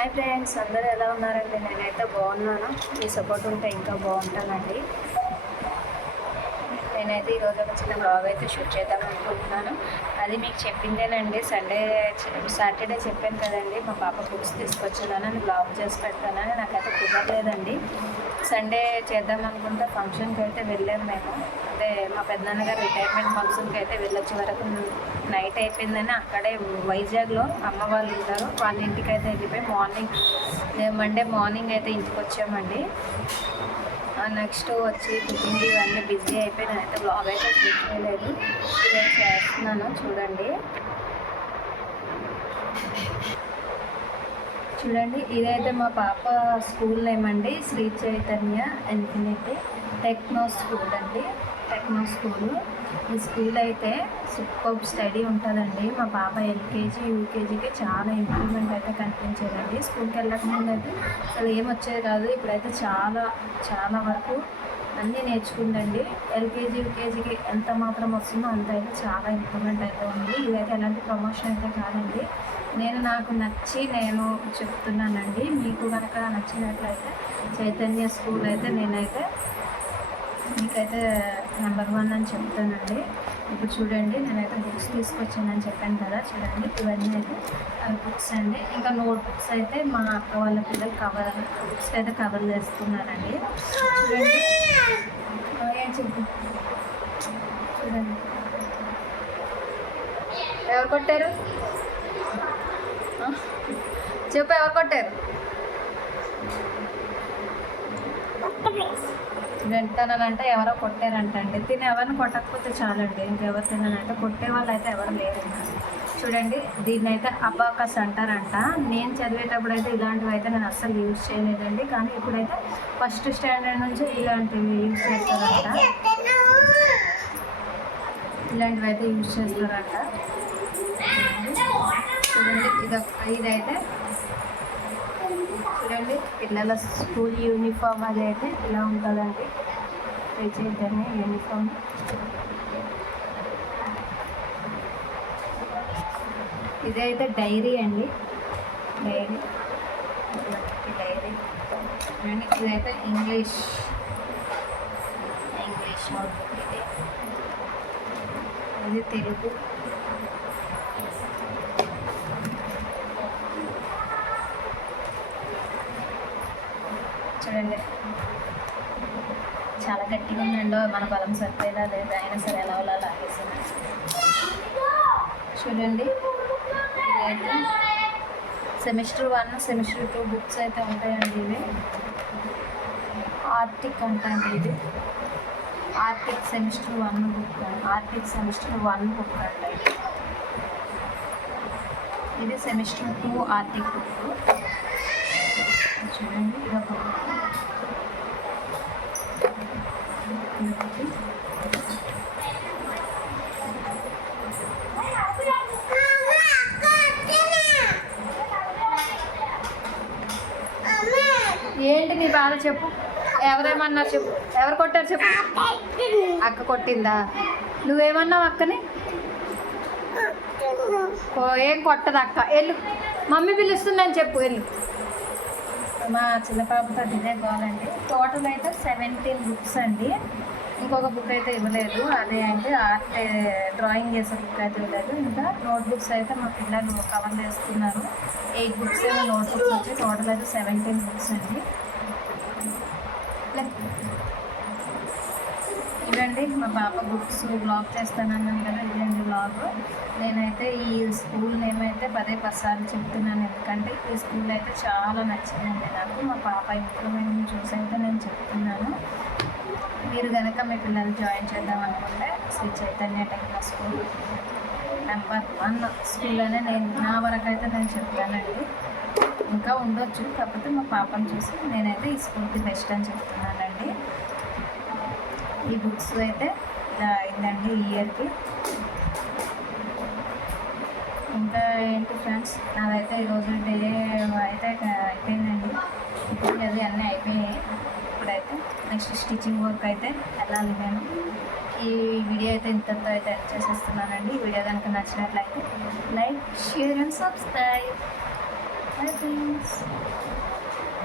Hi friends, అందరూ ఎలా ఉన్నారండి? నేనైతే బాగున్నాను. మీ సపోర్ట్ ఉంటే ఇంకా బాగుంటానండి. నేనైతే ఈరోజు ఒక చిన్న బ్లాగ్ అయితే షూట్ చేద్దాం అనుకుంటున్నాను. అది మీకు చెప్పిందేనండి. సాటర్డే చెప్పాను కదండి, మా పాప బుక్స్ తీసుకొచ్చానని అని బ్లాగ్ చేసి పెడతానని. నాకైతే కుదరలేదండి. సండే చేద్దాం అనుకుంటే ఫంక్షన్కి అయితే వెళ్ళాము మేము. అంటే మా పెద్దనాన్నగారు రిటైర్మెంట్ ఫంక్షన్కి అయితే వెళ్ళొచ్చే వరకు నైట్ అయిపోయిందని అక్కడే వైజాగ్లో అమ్మ వాళ్ళు ఉంటారు, వాళ్ళ ఇంటికి అయితే వెళ్ళిపోయి మండే మార్నింగ్ అయితే ఇంటికి వచ్చామండి. నెక్స్ట్ వచ్చి కుకింగ్ ఇవన్నీ బిజీ అయిపోయి నేనైతే బ్లాగ్ అయితే షూట్ చేయలేదు. ఇదే చేస్తున్నాను చూడండి. ఇదైతే మా పాప స్కూల్ నేమ్ అండి, Sri Chaitanya infinity techno school అండి. Techno school. ఈ స్కూల్ అయితే సూపర్ స్టడీ ఉంటుందండి. మా పాప ఎల్కేజీ యూకేజీకి చాలా ఇంప్రూవ్మెంట్ అయితే కనిపించేదండి. స్కూల్కి వెళ్ళకముందు అయితే అసలు ఏమొచ్చేది కాదు. ఇప్పుడైతే చాలా వరకు అన్నీ నేర్చుకుందండి. ఎల్కేజీ యూకేజీకి ఎంత మాత్రం వస్తుందో అంత అయితే చాలా ఇంప్రూవ్మెంట్ అయితే ఉంది. ఇదైతే ఎలాంటి ప్రమోషన్ అయితే కాదండి, నాకు నచ్చి నేను చెప్తున్నానండి. మీకు కనుక నచ్చినట్లయితే చైతన్య స్కూల్ అయితే నేనైతే మీకైతే నెంబర్ 1 అని చెప్తానండి. ఇప్పుడు చూడండి, నేనైతే బుక్స్ తీసుకొచ్చానని చెప్పాను కదా, చూడండి ఇవన్నీ అయితే బుక్స్ అండి. ఇంకా నోట్ బుక్స్ అయితే మా అక్క వాళ్ళ పిల్లలు బుక్స్ అయితే కవర్ చేస్తున్నానండి. చూడండి చెప్పు, చూడండి ఎవరు కొట్టారు చెప్పు, ఎవరు కొట్టారు? తింటానంటే ఎవరో కొట్టారంటండి. ఎవరిని కొట్టకపోతే చాలండి, ఇంకెవరు తిన్నానంటే కొట్టే వాళ్ళు అయితే ఎవరు లేరు. చూడండి, దీన్ని అయితే అబాకస్ అంటారంట. నేను చదివేటప్పుడు అయితే ఇలాంటివి అయితే నేను అస్సలు యూజ్ చేయలేదండి, కానీ ఇప్పుడైతే ఫస్ట్ స్టాండర్డ్ నుంచి ఇలాంటివి యూజ్ చేస్తారంట. ఇలాంటివి అయితే యూజ్ చేస్తారంట. చూడండి, ఇదైతే చూడండి పిల్లల స్కూల్ యూనిఫామ్ అది అయితే ఇలా ఉంటుందండి. చైతన్య యూనిఫామ్. ఇదైతే డైరీ అండి, డైరీ చూడండి. ఇదైతే ఇంగ్లీష్ నోట్బుక్. ఇది తెలుగు. చూడండి చాలా గట్టిగా ఉందండి, మన బలం సరిపోయేలా లేదు, అయినా సరే ఎలా లాగేసింది. చూడండి, ఇదైతే సెమిస్టర్ 1 సెమిస్టర్ 2 బుక్స్ అయితే ఉంటాయండి. ఇవి ఆర్టిక్ అంటండి. ఇది Arctic semester 1 book, Arctic semester 1 book అండి. ఇది సెమిస్టర్ 2 ఆర్టిక్ బుక్. చూడండి, ఇది ఒక బుక్. ఏంటి నీ బాధ చెప్పు, ఎవరేమన్నారు చెప్పు, ఎవరు కొట్టారు చెప్పు. అక్క కొట్టిందా? నువ్వేమన్నావు అక్కని? ఏం కొట్టదు అక్క, వెళ్ళు మమ్మీ పిలుస్తుందని చెప్పు, వెళ్ళు. మా చిన్న పాపతో ఇదే గోలండి. టోటల్ అయితే 17 బుక్స్ అండి. ఇంకొక బుక్ అయితే ఇవ్వలేదు, అదే అంటే ఆర్ట్ డ్రాయింగ్ చేసే బుక్ అయితే ఇవ్వలేదు. ఇంకా నోట్బుక్స్ అయితే మా పిల్లలు కవర్ చేస్తున్నారు. 8 బుక్స్ ఏమో నోట్బుక్స్ వచ్చి టోటల్ అయితే 17 బుక్స్ అండి. ఇదండి మా పాప బుక్స్ బ్లాగ్ చేస్తానన్నాను కదా, ఇదండి బ్లాగ్. నేనైతే ఈ స్కూల్ నేమ్ అయితే 10 సార్లు చెప్తున్నాను, ఎందుకంటే ఈ స్కూల్ అయితే చాలా నచ్చిందండి నాకు. మా పాప ఇంప్రూవ్మెంట్ చూసి అయితే నేను చెప్తున్నాను. మీరు కనుక మీ పిల్లలు జాయిన్ చేద్దాం అనుకుంటే Sri Chaitanya techno school number 1 school అనే నా వరకు అయితే నేను చెప్తానండి. ఇంకా ఉండొచ్చు, కాకపోతే మా పాపను చూసి నేనైతే ఈ స్కూల్కి బెస్ట్ అని చెప్తున్నానండి. ఈ బుక్స్ అయితే ఇలా అయిందండి ఈ ఇయర్కి. ఇంకా ఏంటి ఫ్రెండ్స్, నాదైతే ఈరోజు డే అయితే అయిపోయిందండి. ఇప్పుడు అది అన్నీ అయిపోయాయి. ఇప్పుడైతే నెక్స్ట్ స్టిచ్చింగ్ వర్క్ అయితే వెళ్ళాలి నేను. ఈ వీడియో అయితే ఇంతతో అయితే ఎండ్ చేసేస్తున్నానండి. ఈ వీడియో కనుక నచ్చినట్లయితే like, share and subscribe. Bye, friends.